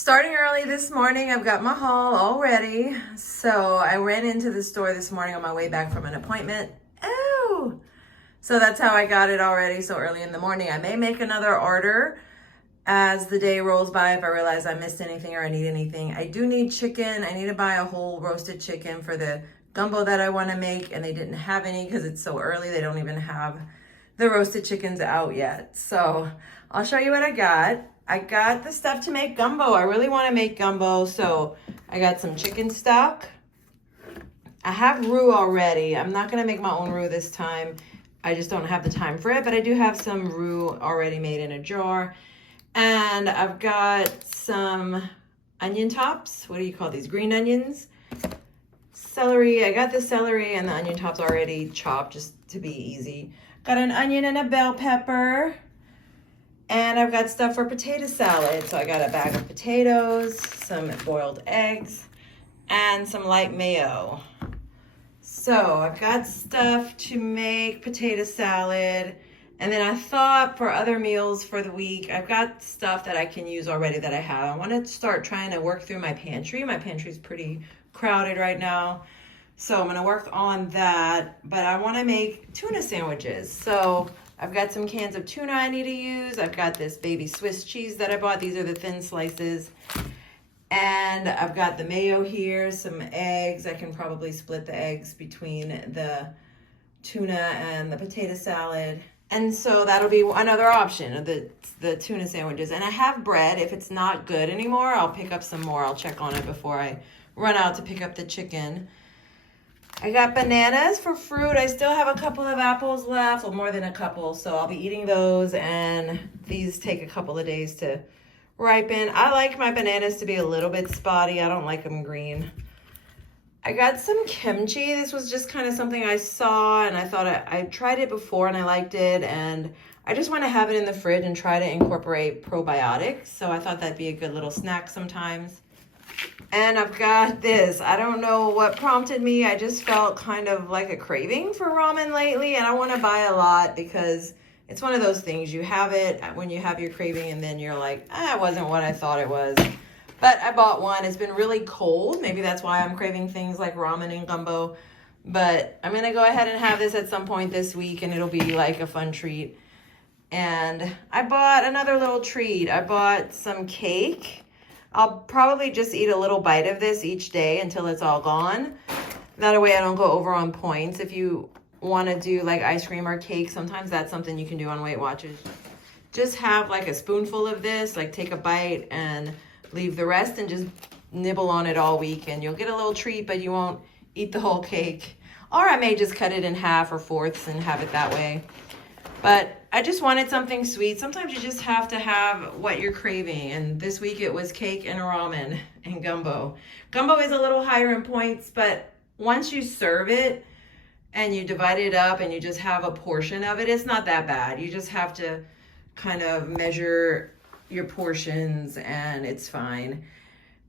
Starting early this morning, I've got my haul all ready. So I ran into the store this morning on my way back from an appointment. Oh! So that's how I got it already so early in the morning. I may make another order as the day rolls by if I realize I missed anything or I need anything. I do need chicken. I need to buy a whole roasted chicken for the gumbo that I want to make, and they didn't have any because it's so early. They don't even have the roasted chickens out yet. So I'll show you what I got. I got the stuff to make gumbo. I really want to make gumbo, so I got some chicken stock. I have roux already. I'm not going to make my own roux this time. I just don't have the time for it, but I do have some roux already made in a jar. And I've got some onion tops. What do you call these? Green onions. Celery. I got the celery and the onion tops already chopped just to be easy. Got an onion and a bell pepper. And I've got stuff for potato salad. So I got a bag of potatoes, some boiled eggs, and some light mayo. So I've got stuff to make potato salad. And then I thought for other meals for the week, I've got stuff that I can use already that I have. I want to start trying to work through my pantry. My pantry's pretty crowded right now. So I'm going to work on that. But I want to make tuna sandwiches. So I've got some cans of tuna I need to use. I've got this baby Swiss cheese that I bought. These are the thin slices. And I've got the mayo here, some eggs. I can probably split the eggs between the tuna and the potato salad. And so that'll be another option of the tuna sandwiches. And I have bread. If it's not good anymore, I'll pick up some more. I'll check on it before I run out to pick up the chicken. I got bananas for fruit. I still have a couple of apples left, or more than a couple, so I'll be eating those, and these take a couple of days to ripen. I like my bananas to be a little bit spotty. I don't like them green. I got some kimchi. This was just kind of something I saw, and I thought I tried it before, and I liked it, and I just want to have it in the fridge and try to incorporate probiotics, so I thought that'd be a good little snack sometimes. And I've got this. I don't know what prompted me. I just felt kind of like a craving for ramen lately, and I want to buy a lot because it's one of those things. You have it when you have your craving, and then you're like, it wasn't what I thought it was. But I bought one. It's been really cold. Maybe that's why I'm craving things like ramen and gumbo. But I'm going to go ahead and have this at some point this week, and it'll be like a fun treat. And I bought another little treat. I bought some cake. I'll probably just eat a little bite of this each day until it's all gone. That way I don't go over on points. If you want to do like ice cream or cake, sometimes that's something you can do on Weight Watchers. Just have like a spoonful of this, like take a bite and leave the rest and just nibble on it all week. And you'll get a little treat, but you won't eat the whole cake. Or I may just cut it in half or fourths and have it that way. But I just wanted something sweet. Sometimes you just have to have what you're craving. And this week it was cake and ramen and gumbo. Gumbo is a little higher in points, but once you serve it and you divide it up and you just have a portion of it, it's not that bad. You just have to kind of measure your portions and it's fine.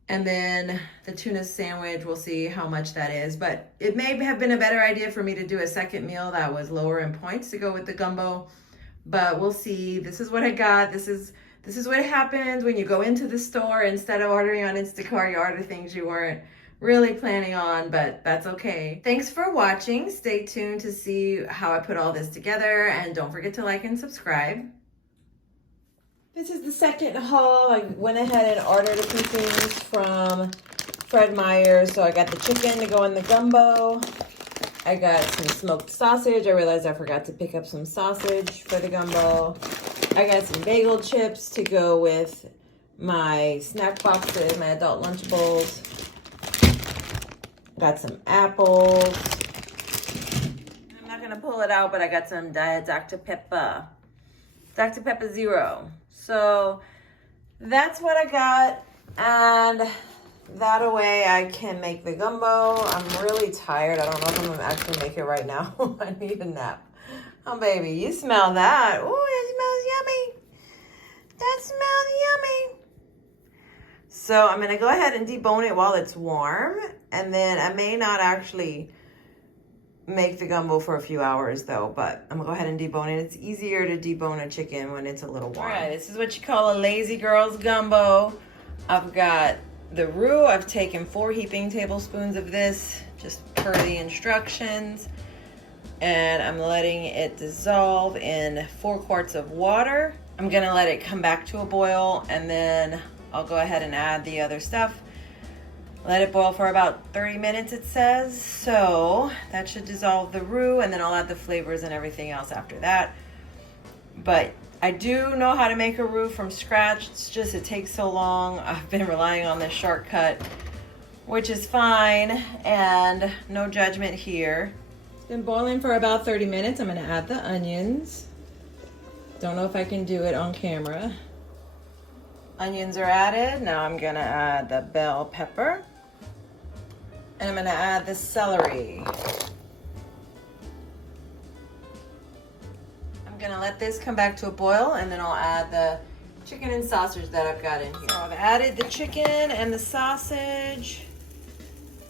And then the tuna sandwich, we'll see how much that is. But it may have been a better idea for me to do a second meal that was lower in points to go with the gumbo. But we'll see. This is what I got. This is what happens when you go into the store. Instead of ordering on Instacart, you order things you weren't really planning on, but that's okay. Thanks for watching. Stay tuned to see how I put all this together. And don't forget to like and subscribe. This is the second haul. I went ahead and ordered a few things from Meyer. So I got the chicken to go in the gumbo. I got some smoked sausage. I realized I forgot to pick up some sausage for the gumbo. I got some bagel chips to go with my snack boxes, my adult lunch bowls. Got some apples. I'm not going to pull it out, but I got some Diet Dr. Pepper. Dr. Pepper Zero. So that's what I got, and that way I can make the gumbo. I'm really tired. I don't know if I'm gonna actually make it right now. I need a nap. Oh, baby, you smell that. Oh, it smells yummy. That smells yummy. So I'm gonna go ahead and debone it while it's warm, and then I may not actually make the gumbo for a few hours though, but I'm gonna go ahead and debone it. It's easier to debone a chicken when it's a little warm. All right, this is what you call a lazy girl's gumbo. I've got the roux. I've taken 4 heaping tablespoons of this, just per the instructions. And I'm letting it dissolve in 4 quarts of water. I'm gonna let it come back to a boil, and then I'll go ahead and add the other stuff. Let it boil for about 30 minutes, it says. So that should dissolve the roux, and then I'll add the flavors and everything else after that. But I do know how to make a roux from scratch. It's just, it takes so long. I've been relying on this shortcut, which is fine, and no judgment here. It's been boiling for about 30 minutes. I'm gonna add the onions. Don't know if I can do it on camera. Onions are added. Now I'm gonna add the bell pepper. And I'm gonna add the celery. I'm gonna let this come back to a boil, and then I'll add the chicken and sausage that I've got in here. So I've added the chicken and the sausage.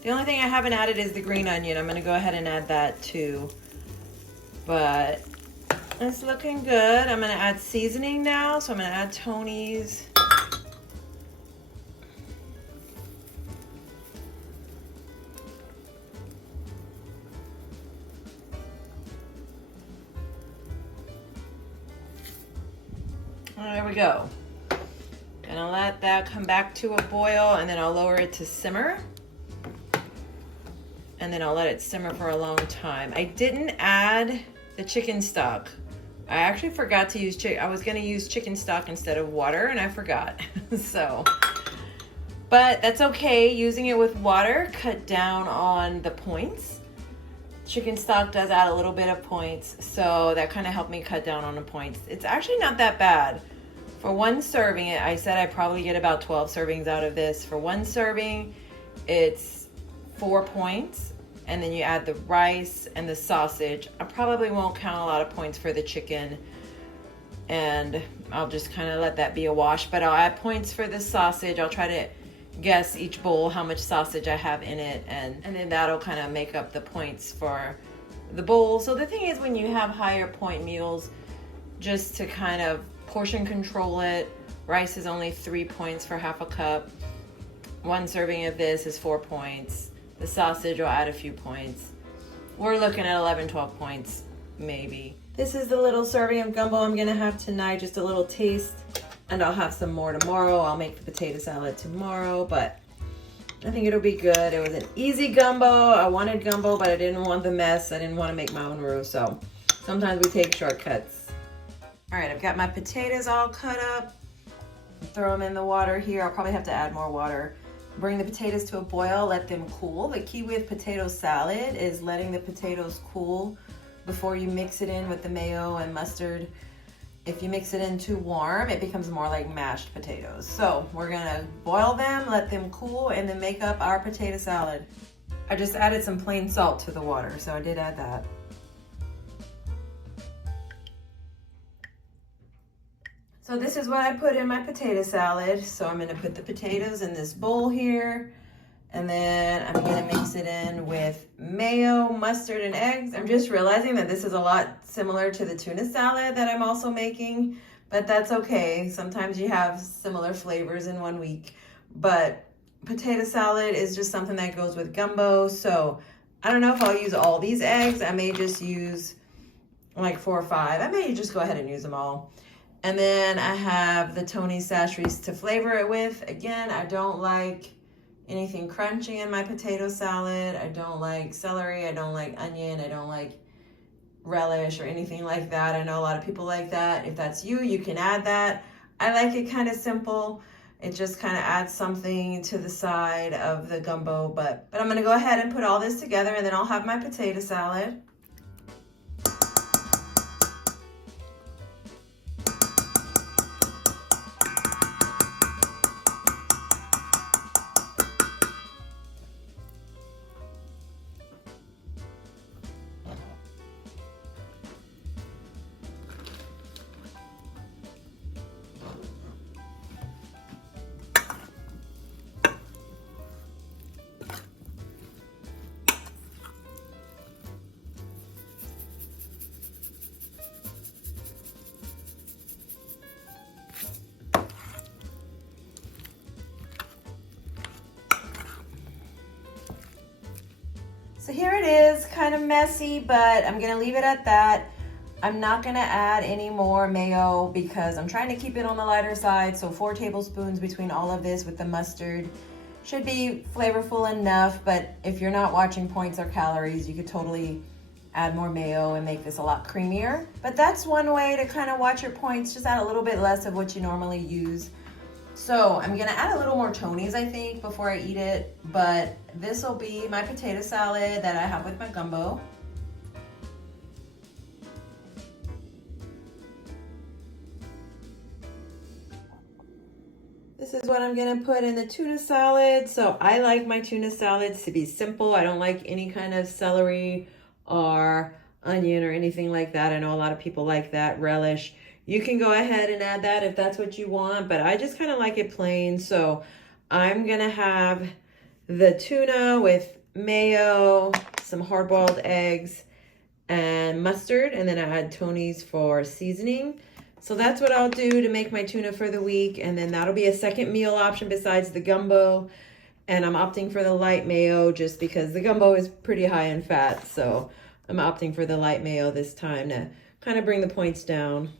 The only thing I haven't added is the green onion. I'm gonna go ahead and add that too. But it's looking good. I'm gonna add seasoning now. So I'm gonna add Tony's. There we go. Gonna let that come back to a boil, and then I'll lower it to simmer. And then I'll let it simmer for a long time. I didn't add the chicken stock. I actually forgot to use I was gonna use chicken stock instead of water, and I forgot. So, but that's okay. Using it with water cut down on the points. Chicken stock does add a little bit of points, so that kind of helped me cut down on the points. It's actually not that bad. For one serving, I said I probably get about 12 servings out of this. For one serving, it's 4 points, and then you add the rice and the sausage. I probably won't count a lot of points for the chicken, and I'll just kind of let that be a wash, but I'll add points for the sausage. I'll try to guess each bowl how much sausage I have in it, and then that'll kind of make up the points for the bowl. So the thing is, when you have higher point meals, just to kind of portion control it, rice is only 3 points for half a cup. One serving of this is 4 points. The sausage will add a few points. We're looking at 11, 12 points, maybe. This is the little serving of gumbo I'm gonna have tonight, just a little taste. And I'll have some more tomorrow. I'll make the potato salad tomorrow, but I think it'll be good. It was an easy gumbo. I wanted gumbo, but I didn't want the mess. I didn't want to make my own roux, so sometimes we take shortcuts. All right, I've got my potatoes all cut up. Throw them in the water here. I'll probably have to add more water. Bring the potatoes to a boil, let them cool. The key with potato salad is letting the potatoes cool before you mix it in with the mayo and mustard. If you mix it in too warm, it becomes more like mashed potatoes. So we're gonna boil them, let them cool, and then make up our potato salad. I just added some plain salt to the water, so I did add that. So this is what I put in my potato salad. So I'm gonna put the potatoes in this bowl here, and then I'm gonna mix it in with mayo, mustard, and eggs. I'm just realizing that this is a lot similar to the tuna salad that I'm also making, but that's okay. Sometimes you have similar flavors in one week, but potato salad is just something that goes with gumbo. So I don't know if I'll use all these eggs. I may just use like 4 or 5. I may just go ahead and use them all. And then I have the Tony Sasheries to flavor it with. Again, I don't like anything crunchy in my potato salad. I don't like celery. I don't like onion. I don't like relish or anything like that. I know a lot of people like that. If that's you, you can add that. I like it kind of simple. It just kind of adds something to the side of the gumbo. But I'm going to go ahead and put all this together, and then I'll have my potato salad. So here it is, kind of messy, but I'm gonna leave it at that. I'm not gonna add any more mayo because I'm trying to keep it on the lighter side. So 4 tablespoons between all of this with the mustard should be flavorful enough, but if you're not watching points or calories, you could totally add more mayo and make this a lot creamier. But that's one way to kind of watch your points, just add a little bit less of what you normally use. So I'm gonna add a little more Tony's, I think, before I eat it, but this will be my potato salad that I have with my gumbo. This is what I'm gonna put in the tuna salad. So I like my tuna salads to be simple. I don't like any kind of celery or onion or anything like that. I know a lot of people like that, relish. You can go ahead and add that if that's what you want, but I just kind of like it plain. So I'm gonna have the tuna with mayo, some hard-boiled eggs, and mustard, and then I add Tony's for seasoning. So that's what I'll do to make my tuna for the week, and then that'll be a second meal option besides the gumbo. And I'm opting for the light mayo just because the gumbo is pretty high in fat, so I'm opting for the light mayo this time to kind of bring the points down.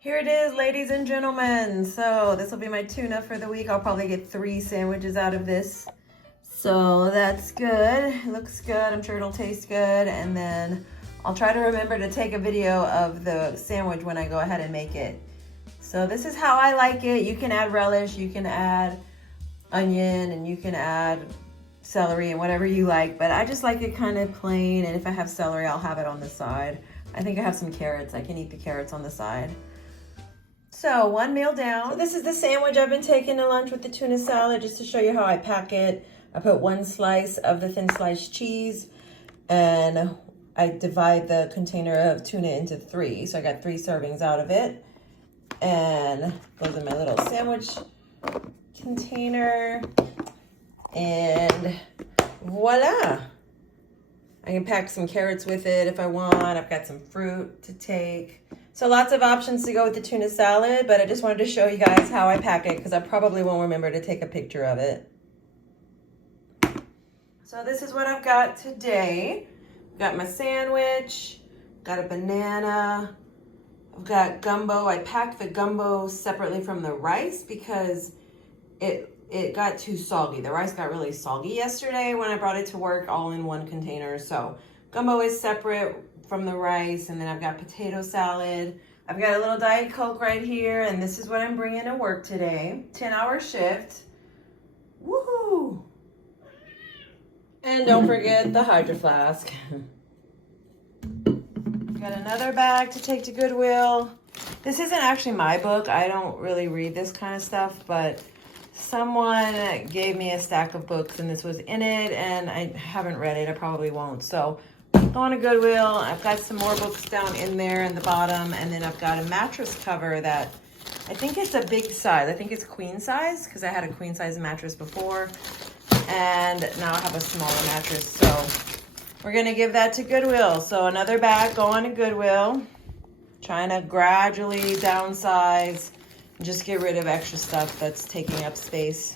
Here it is, ladies and gentlemen. So this will be my tuna for the week. I'll probably get 3 sandwiches out of this. So that's good. It looks good. I'm sure it'll taste good. And then I'll try to remember to take a video of the sandwich when I go ahead and make it. So this is how I like it. You can add relish, you can add onion, and you can add celery and whatever you like. But I just like it kind of plain. And if I have celery, I'll have it on the side. I think I have some carrots. I can eat the carrots on the side. So 1 meal down. So this is the sandwich I've been taking to lunch with the tuna salad, just to show you how I pack it. I put 1 slice of the thin sliced cheese, and I divide the container of tuna into 3. So I got 3 servings out of it. And goes in my little sandwich container. And voila. I can pack some carrots with it if I want. I've got some fruit to take. So lots of options to go with the tuna salad, but I just wanted to show you guys how I pack it because I probably won't remember to take a picture of it. So this is what I've got today. I've got my sandwich, got a banana, I've got gumbo. I packed the gumbo separately from the rice because it got too soggy. The rice got really soggy yesterday when I brought it to work all in 1 container. So gumbo is separate from the rice, and then I've got potato salad. I've got a little Diet Coke right here, and this is what I'm bringing to work today. 10-hour shift. Woohoo! And don't forget the Hydro Flask. Got another bag to take to Goodwill. This isn't actually my book. I don't really read this kind of stuff, but someone gave me a stack of books and this was in it, and I haven't read it. I probably won't. So going to Goodwill. I've got some more books down in there in the bottom, and then I've got a mattress cover that I think it's a big size. I think it's queen size because I had a queen size mattress before, and now I have a smaller mattress. So we're gonna give that to Goodwill. So another bag going to Goodwill. Trying to gradually downsize and just get rid of extra stuff that's taking up space.